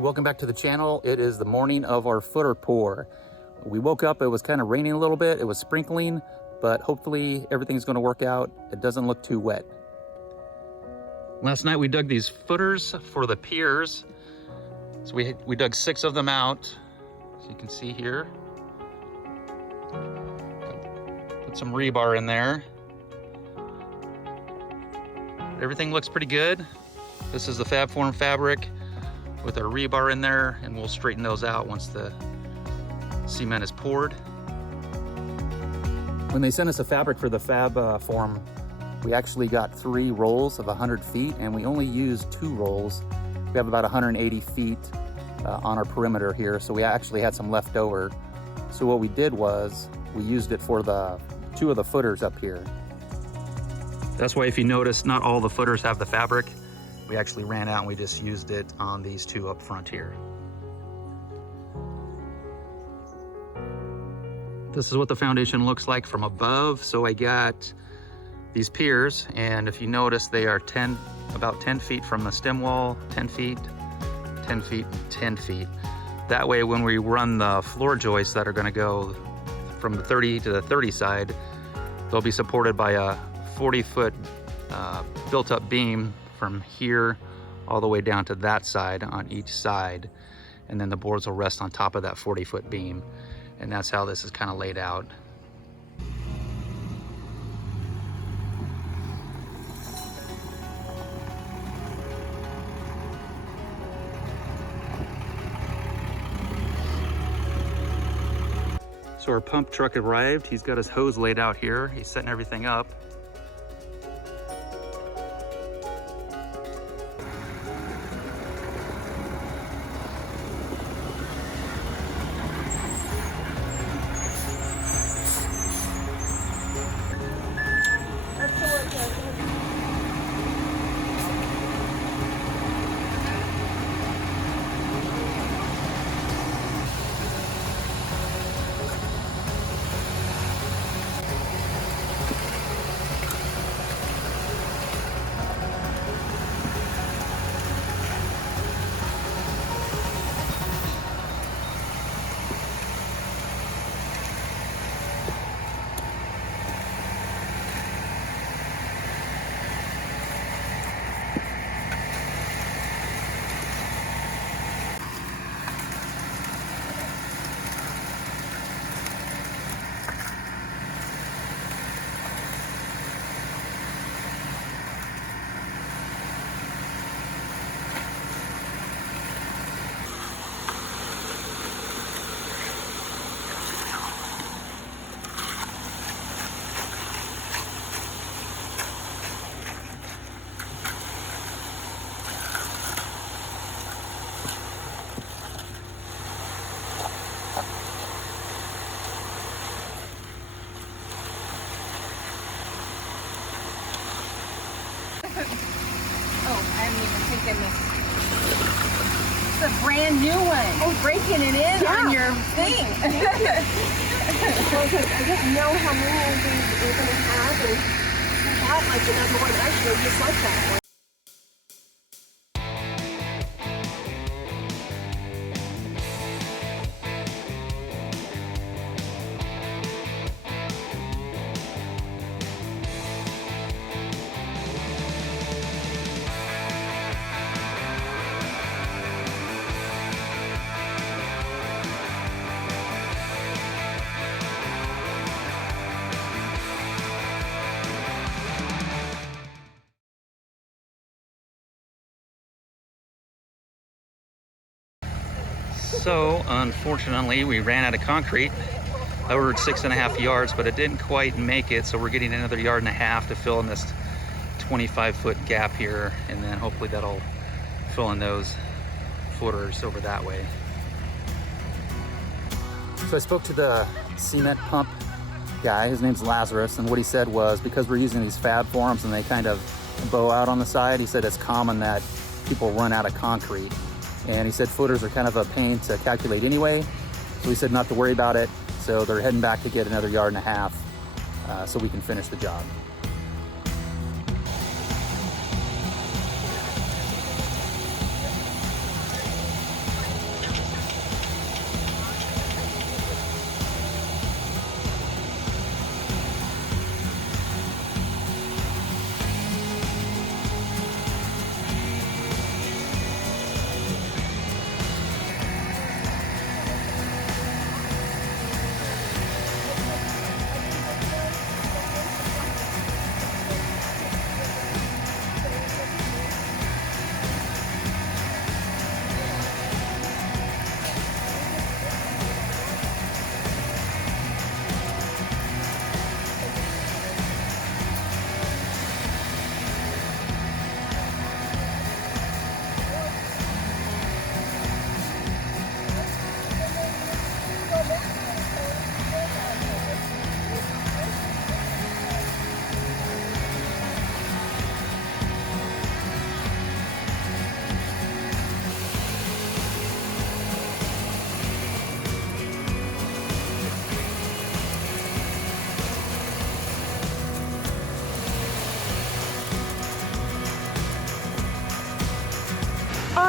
Welcome back to the channel. It is the morning of our footer pour. We woke up, it was kind of raining a little bit, it was sprinkling, but hopefully everything's going to work out. It doesn't look too wet. Last night we dug these footers for the piers. So we dug 6 of them out, as you can see here. Put some rebar in there. Everything looks pretty good. This is the Fab-Form fabric with our rebar in there, and we'll straighten those out once the cement is poured. When they sent us a fabric for the Fab-Form, we actually got 3 rolls of 100 feet, and we only used 2 rolls. We have about 180 feet on our perimeter here, so we actually had some left over. So what we did was we used it for the 2 of the footers up here. That's why if you notice, not all the footers have the fabric. We actually ran out and we just used it on these 2 up front here. This is what the foundation looks like from above. So I got these piers, and if you notice, they are about 10 feet from the stem wall, 10 feet, 10 feet, 10 feet. That way, when we run the floor joists that are gonna go from the 30 to the 30 side, they'll be supported by a 40-foot built-up beam from here all the way down to that side on each side. And then the boards will rest on top of that 40-foot beam. And that's how this is kind of laid out. So our pump truck arrived. He's got his hose laid out here. He's setting everything up. It's a brand new one. Oh, breaking it in on your thing. I didn't know how many of these we're going to have, and we had like another one actually just like that one. So unfortunately, we ran out of concrete. I ordered 6.5 yards, but it didn't quite make it. So we're getting another 1.5 yards to fill in this 25-foot gap here. And then hopefully that'll fill in those footers over that way. So I spoke to the cement pump guy. His name's Lazarus. And what he said was, because we're using these Fab-Forms and they kind of bow out on the side, he said it's common that people run out of concrete. And he said footers are kind of a pain to calculate anyway. So he said not to worry about it. So they're heading back to get another 1.5 yards so we can finish the job.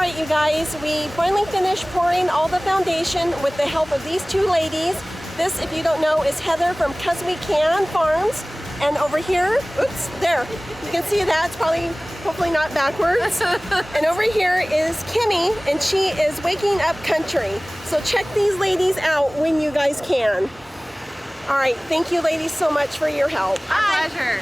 right, you guys, we finally finished pouring all the foundation with the help of these two ladies. This, if you don't know, is Heather from 'Cause We Can Farms. And over here, oops, there, you can see that. It's probably, hopefully not backwards. And over here is Kimmy, and she is Waking Up Country. So check these ladies out when you guys can. All right, thank you ladies so much for your help. My pleasure.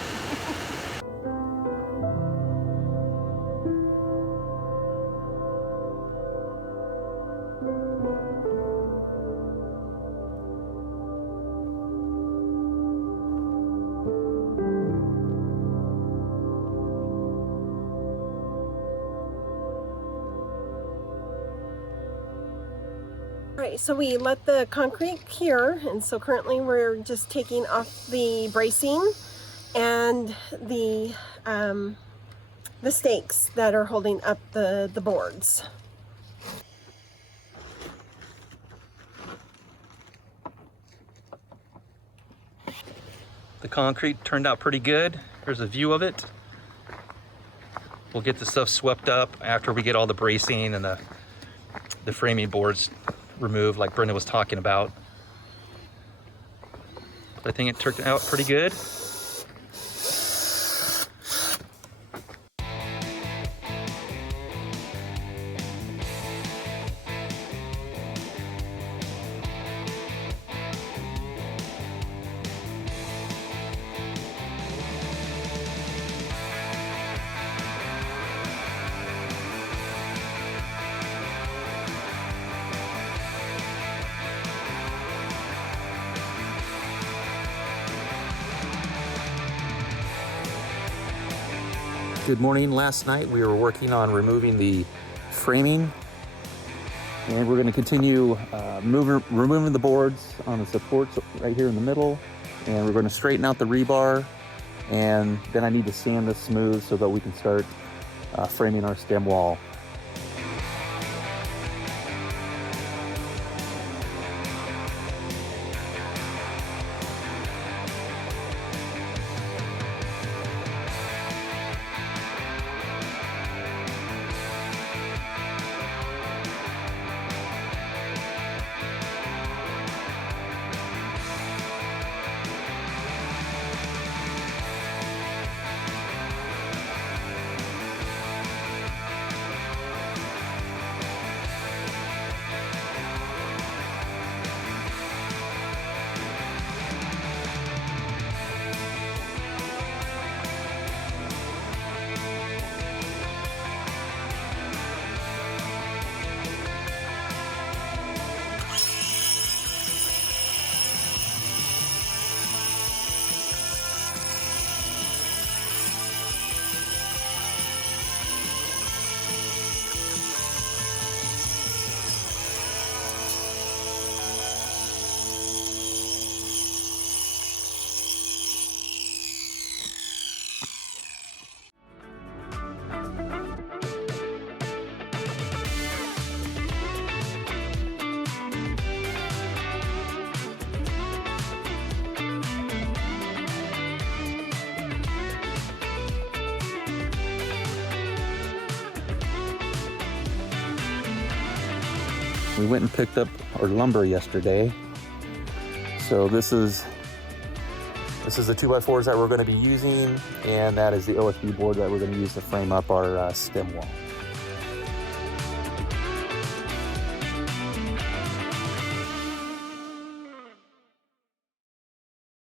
All right, so we let the concrete cure, and so currently we're just taking off the bracing and the stakes that are holding up the boards. The concrete turned out pretty good. Here's a view of it. We'll get the stuff swept up after we get all the bracing and the framing boards removed, like Brenda was talking about. I think it turned out pretty good. Good morning. Last night we were working on removing the framing, and we're going to continue removing the boards on the supports right here in the middle, and we're going to straighten out the rebar, and then I need to sand this smooth so that we can start framing our stem wall. We went and picked up our lumber yesterday. So this is the 2x4s that we're going to be using, and that is the OSB board that we're going to use to frame up our stem wall.